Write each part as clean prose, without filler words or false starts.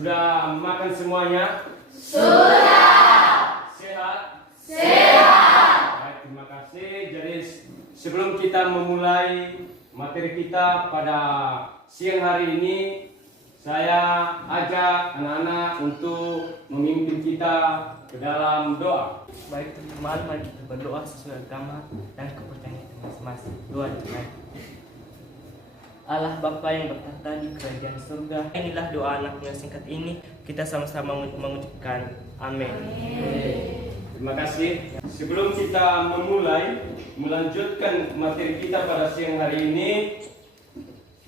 Sudah makan semuanya? Sudah. Sehat? Sehat. Baik, terima kasih. Jadi sebelum kita memulai materi kita pada siang hari ini, saya ajak anak-anak untuk memimpin kita ke dalam doa. Baik teman-teman, mari kita berdoa sesuai agama dan kepercayaan kita masing-masing. Doa dimulai. Allah Bapa yang bertahta di kerajaan surga, inilah doa anaknya singkat ini, kita sama-sama mengucapkan amin. Terima kasih. Sebelum kita melanjutkan materi kita pada siang hari ini,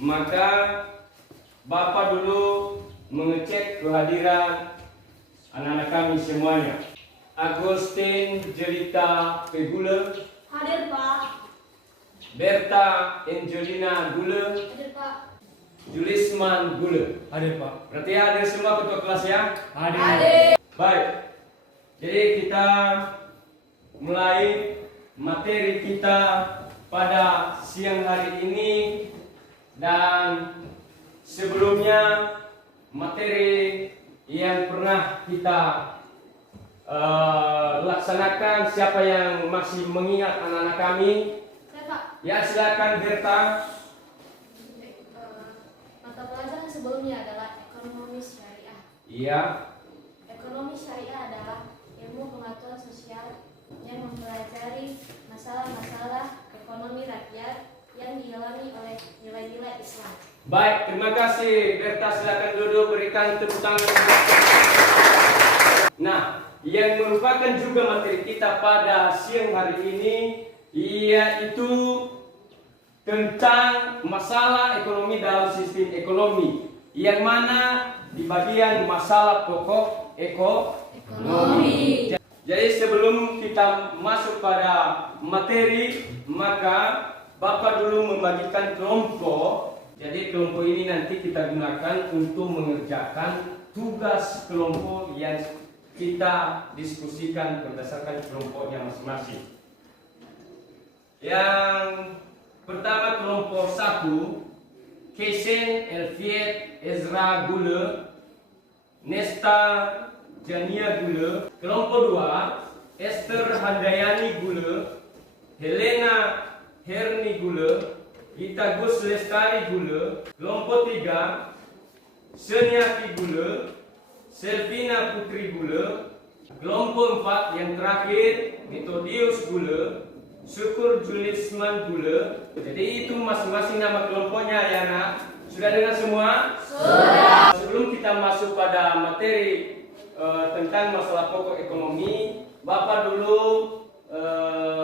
maka Bapak dulu mengecek kehadiran anak-anak kami semuanya. Agustin Jelita Pegula, Hadir Pak. Berta Angelina Gula, Hadir Pak. Julisman Gula. Hadir Pak. Berarti hadir semua ketua kelas ya? Hadir. Baik. Jadi kita mulai materi kita pada siang hari ini, dan sebelumnya materi yang pernah kita laksanakan, siapa yang masih mengingat anak-anak kami? Saya Pak. Ya, silakan Berta. Mata pelajaran sebelumnya adalah ekonomi syariah. Iya. Ekonomi syariah adalah ilmu pengaturan sosial yang mempelajari masalah-masalah ekonomi rakyat yang dialami oleh nilai-nilai Islam. Baik, terima kasih Berta, silakan duduk, berikan tepuk tangan. Nah, yang merupakan juga materi kita pada siang hari ini yaitu tentang masalah ekonomi dalam sistem ekonomi, yang mana di bagian masalah pokok ekonomi. Jadi sebelum kita masuk pada materi, maka Bapak dulu membagikan kelompok. Jadi kelompok ini nanti kita gunakan untuk mengerjakan tugas kelompok yang kita diskusikan berdasarkan kelompoknya masing-masing. Yang pertama kelompok 1, Kesen Elfiet Ezra Gule, Nesta Jania Gule. Kelompok 2, Esther Handayani Gule, Helena Herni Gule, Gita Gus Lestari Gule. Kelompok 3, Seniati Gule, Selvina Putri Gule. Kelompok 4 yang terakhir, Metodius Gule, Syukur Julisman Gule. Jadi itu masing-masing nama kelompoknya ya nak. Sudah dengar semua? Sudah. Sebelum kita masuk pada materi tentang masalah pokok ekonomi, Bapak dulu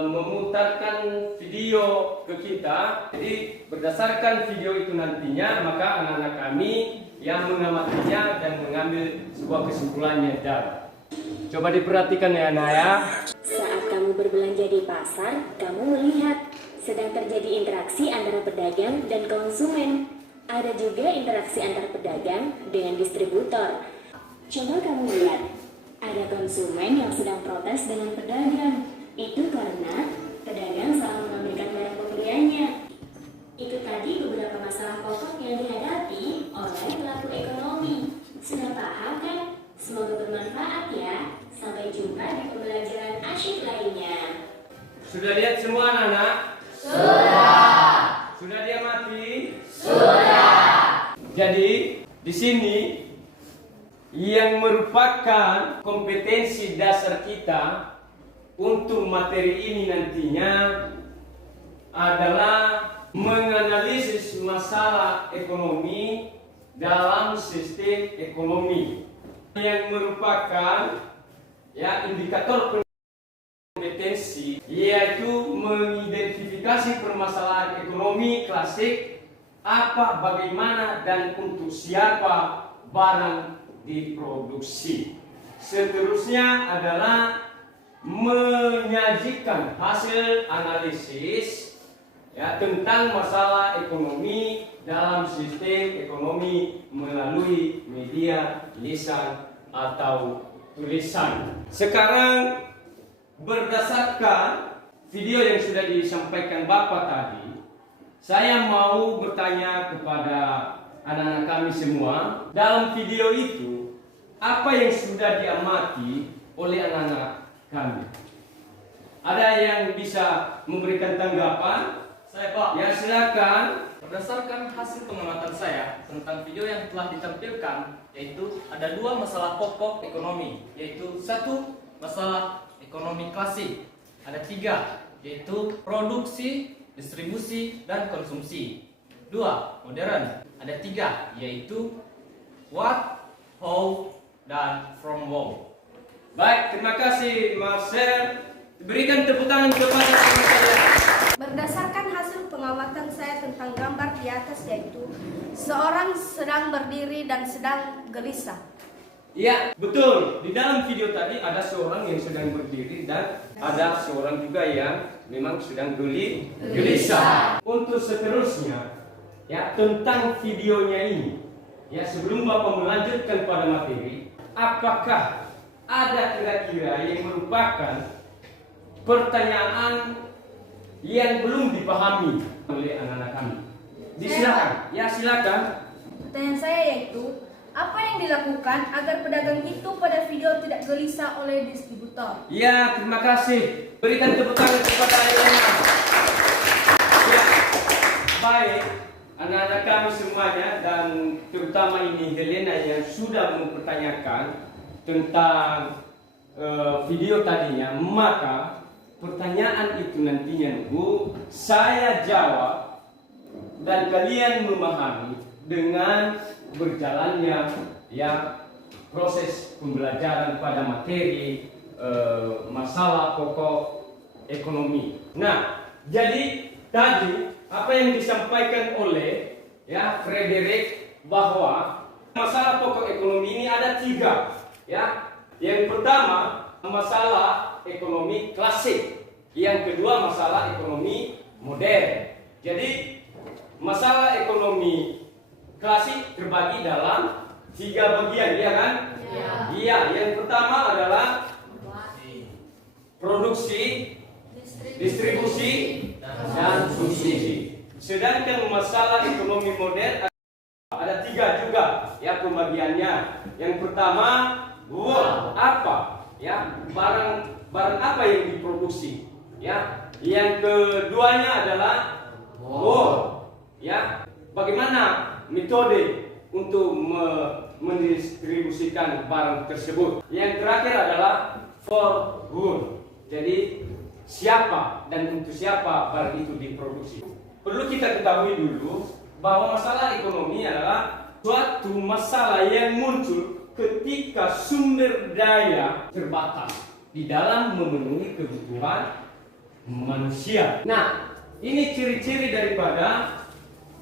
memutarkan video ke kita. Jadi berdasarkan video itu nantinya, maka anak-anak kami yang mengamatinya dan mengambil sebuah kesimpulannya. Coba diperhatikan ya anak ya. Saat kamu berbelanja di pasar, kamu melihat sedang terjadi interaksi antara pedagang dan konsumen. Ada juga interaksi antara pedagang dengan distributor. Coba kamu lihat, ada konsumen yang sedang protes dengan pedagang. Itu karena pedagang salah mengambilkan barang pembeliannya. Itu tadi beberapa masalah pokok yang dihadapi oleh pelaku ekonomi. Sudah paham kan? Semoga bermanfaat ya. Sampai jumpa di pembelajaran asyik lainnya. Sudah lihat semua anak-anak? Sudah. Sudah diamati? Sudah. Jadi di sini yang merupakan kompetensi dasar kita untuk materi ini nantinya adalah menganalisis masalah ekonomi dalam sistem ekonomi, yang merupakan indikator kompetensi, yaitu mengidentifikasi permasalahan ekonomi klasik, apa, bagaimana, dan untuk siapa barang diproduksi. Seterusnya adalah menyajikan hasil analisis tentang masalah ekonomi dalam sistem ekonomi melalui media lisan atau tulisan. Sekarang berdasarkan video yang sudah disampaikan Bapak tadi, saya mau bertanya kepada anak-anak kami semua. Dalam video itu apa yang sudah diamati oleh anak-anak kami. Ada yang bisa memberikan tanggapan? Saya Pak. Ya silakan. Berdasarkan hasil pengamatan saya tentang video yang telah ditampilkan, yaitu ada dua masalah pokok ekonomi, yaitu satu masalah ekonomi klasik, ada tiga, yaitu produksi, distribusi, dan konsumsi. Dua, modern, ada tiga, yaitu what, how, dan from whom. Baik, terima kasih Marcel. Berikan tepuk tangan kepada teman saya. Berdasarkan hasil pengamatan saya tentang gambar di atas, yaitu seorang sedang berdiri dan sedang gelisah. Ya, betul. Di dalam video tadi ada seorang yang sedang berdiri dan ada seorang juga yang memang sedang gelisah. Untuk seterusnya, ya tentang videonya ini, ya sebelum Bapak melanjutkan pada materi, apakah ada kira-kira yang merupakan pertanyaan yang belum dipahami oleh anak-anak kami? Silakan. Ya, silakan. Pertanyaan saya yaitu, apa yang dilakukan agar pedagang itu pada video tidak gelisah oleh distributor? Ya, terima kasih. Berikan tepuk tangan kepada Helena. Ya, baik. Anak-anak kami semuanya dan terutama ini Helena yang sudah mempertanyakan tentang video tadinya, maka pertanyaan itu nantinya Bu, saya jawab dan kalian memahami dengan berjalannya ya proses pembelajaran pada materi masalah pokok ekonomi. Nah, jadi tadi apa yang disampaikan oleh ya Frederick bahwa masalah pokok ekonomi ini ada tiga ya. Yang pertama masalah ekonomi klasik, yang kedua masalah ekonomi modern. Jadi masalah ekonomi klasik terbagi dalam tiga bagian, ya kan? Iya. Yang pertama adalah produksi, distribusi, dan subsidi. Sedangkan masalah ekonomi modern ada tiga juga ya pembagiannya. Yang pertama, apa? Ya, barang apa yang diproduksi? Ya. Yang keduanya adalah ya, bagaimana metode untuk mendistribusikan barang tersebut. Yang terakhir adalah for whom. Jadi siapa dan untuk siapa barang itu diproduksi. Perlu kita ketahui dulu bahwa masalah ekonomi adalah suatu masalah yang muncul ketika sumber daya terbatas di dalam memenuhi kebutuhan manusia. Nah, ini ciri-ciri daripada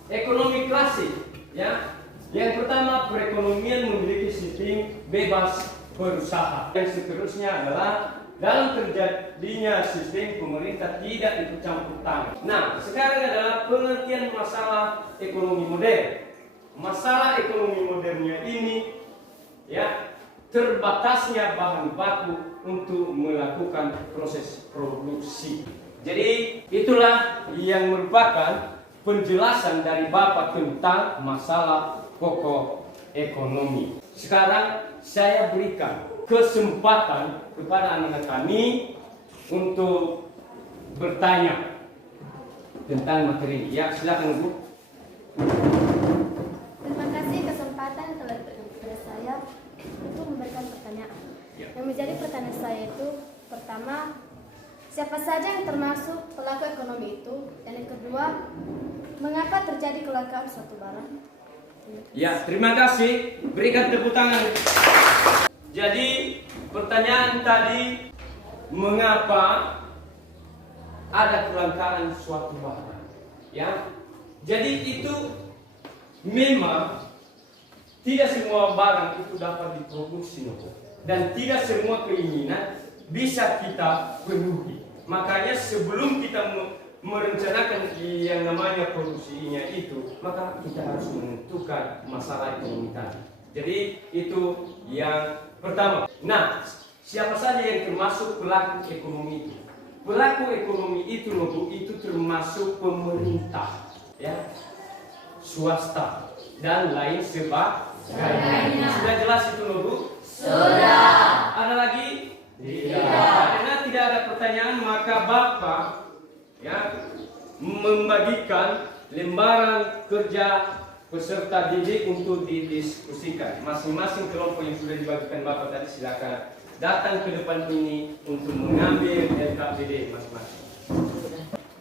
ekonomi klasik, ya. Yang pertama, perekonomian memiliki sistem bebas berusaha. Yang seterusnya adalah dalam terjadinya sistem pemerintah tidak ikut campur tangan. Nah, sekarang adalah pengertian masalah ekonomi modern. Masalah ekonomi modernnya ini ya terbatasnya bahan baku untuk melakukan proses produksi. Jadi itulah yang merupakan penjelasan dari Bapak tentang masalah pokok ekonomi. Sekarang saya berikan kesempatan kepada anak-anak kami untuk bertanya tentang materi. Ya, silakan Bu. Terima kasih kesempatan kepada saya untuk memberikan pertanyaan. Yang menjadi pertanyaan saya itu, pertama, siapa saja yang termasuk pelaku ekonomi itu? Dan yang kedua, mengapa terjadi kelangkaan suatu barang? Ya, terima kasih. Berikan tepuk tangan. Jadi, pertanyaan tadi, mengapa ada kelangkaan suatu barang? Ya, jadi itu memang tidak semua barang itu dapat diproduksi, dan tidak semua keinginan bisa kita penuhi. Makanya sebelum kita merencanakan yang namanya produksinya itu, maka kita harus menentukan masalah ekonomi tadi. Jadi itu yang pertama. Nah, siapa saja yang termasuk pelaku ekonomi itu? Pelaku ekonomi itu termasuk pemerintah, ya, swasta dan lain sebagainya. Sudah jelas itu Bu? Sudah. Ada lagi? Tidak. Karena tidak ada pertanyaan, maka Bapak membagikan lembaran kerja peserta didik untuk didiskusikan. Masing-masing kelompok yang sudah dibagikan Bapak tadi silakan datang ke depan ini untuk mengambil LKPD masing-masing.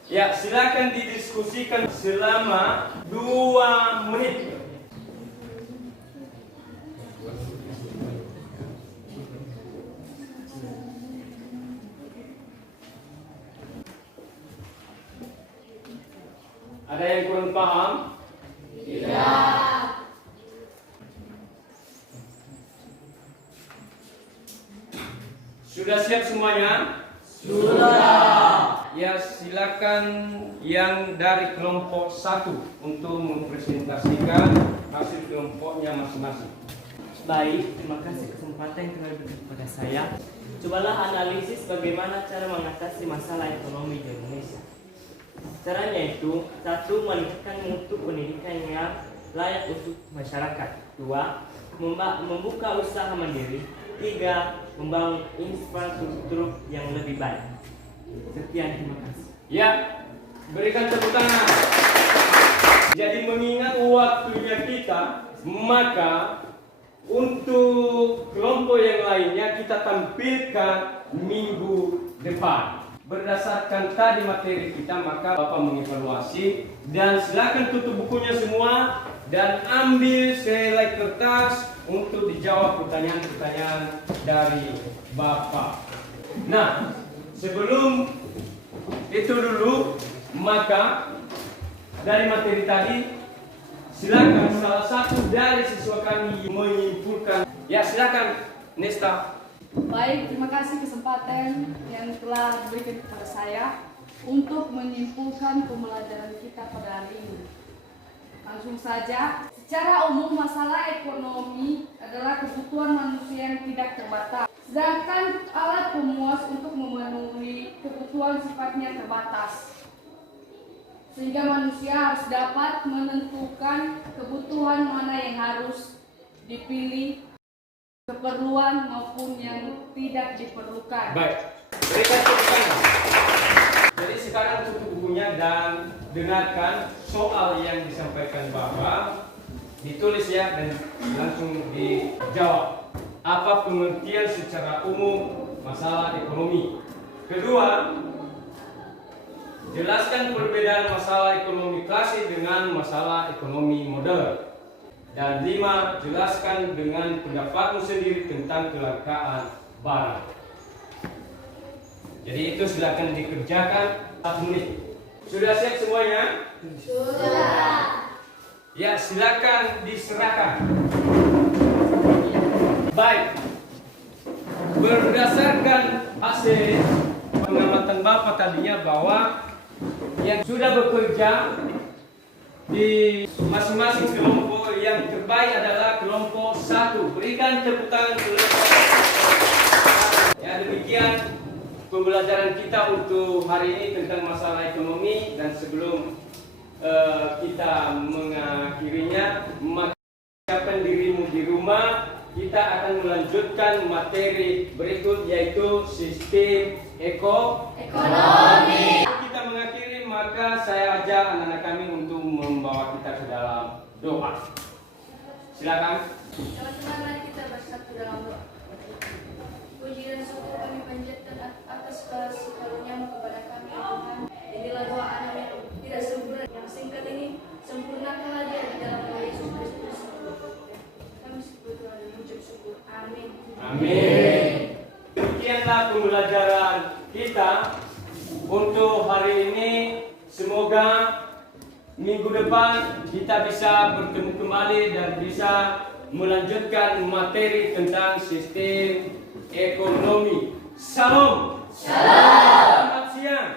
Ya, silakan didiskusikan selama 2 menit. Ada yang kurang paham? Tidak. Sudah siap semuanya? Sudah. Ya, silakan yang dari kelompok 1 untuk mempresentasikan hasil kelompoknya masing-masing. Baik, terima kasih kesempatan yang telah diberikan kepada saya. Cobalah analisis bagaimana cara mengatasi masalah ekonomi di Indonesia. Caranya itu, 1. Meningkatkan mutu pendidikan yang layak untuk masyarakat. 2. Membuka usaha mandiri. 3. Membangun infrastruktur yang lebih baik. Sekian, terima kasih. Ya, berikan tepuk tangan. Jadi mengingat waktunya kita, maka untuk kelompok yang lainnya kita tampilkan minggu depan. Berdasarkan tadi materi kita, maka Bapak mengevaluasi dan silakan tutup bukunya semua dan ambil selai kertas untuk dijawab pertanyaan-pertanyaan dari Bapak. Nah, sebelum itu dulu, maka dari materi tadi silakan salah satu dari siswa kami menyimpulkan. Ya, silakan Nesta. Baik, terima kasih kesempatan yang telah diberikan kepada saya untuk menyimpulkan pembelajaran kita pada hari ini. Langsung saja, secara umum masalah ekonomi adalah kebutuhan manusia yang tidak terbatas. Sedangkan alat pemuas untuk memenuhi kebutuhan sifatnya terbatas. Sehingga manusia harus dapat menentukan kebutuhan mana yang harus dipilih, keperluan maupun yang tidak diperlukan. Baik, berikan tepuk tangan. Jadi sekarang tutup bukunya dan dengarkan soal yang disampaikan Bapak. Ditulis ya dan langsung dijawab. Apa pengertian secara umum masalah ekonomi? Kedua, jelaskan perbedaan masalah ekonomi klasik dengan masalah ekonomi modern. Dan 5, jelaskan dengan pendapatmu sendiri tentang kelangkaan barang. Jadi itu silakan dikerjakan 1 menit. Sudah siap semuanya? Sudah. Ya, silakan diserahkan. Baik. Berdasarkan hasil pengamatan Bapak tadinya bahwa yang sudah bekerja di masing-masing kelompok yang terbaik adalah kelompok 1. Berikan tepuk tangan kelompok. Ya, demikian pembelajaran kita untuk hari ini tentang masalah ekonomi, dan sebelum kita mengakhirinya, maka siapkan dirimu di rumah. Kita akan melanjutkan materi berikut, yaitu sistem ekonomi. Kita mengakhiri, maka saya ajak anak-anak kami untuk membawa kita ke dalam doa. Silakan. Teman-teman, mari kita bersatu dalam doa. Puji dan syukur kami panjatkan atas karunia-Mu kepada kami, ya Tuhan. Inilah doa anak yang tidak sempurna, yang singkat ini, sempurnakanlah dia di dalam nama Yesus Kristus. Kami sebutkan dan mengucap syukur. Amin. Amin. Demikianlah pembelajaran kita untuk hari ini. Semoga minggu depan kita bisa bertemu kembali dan bisa melanjutkan materi tentang sistem ekonomi. Salam. Selamat siang.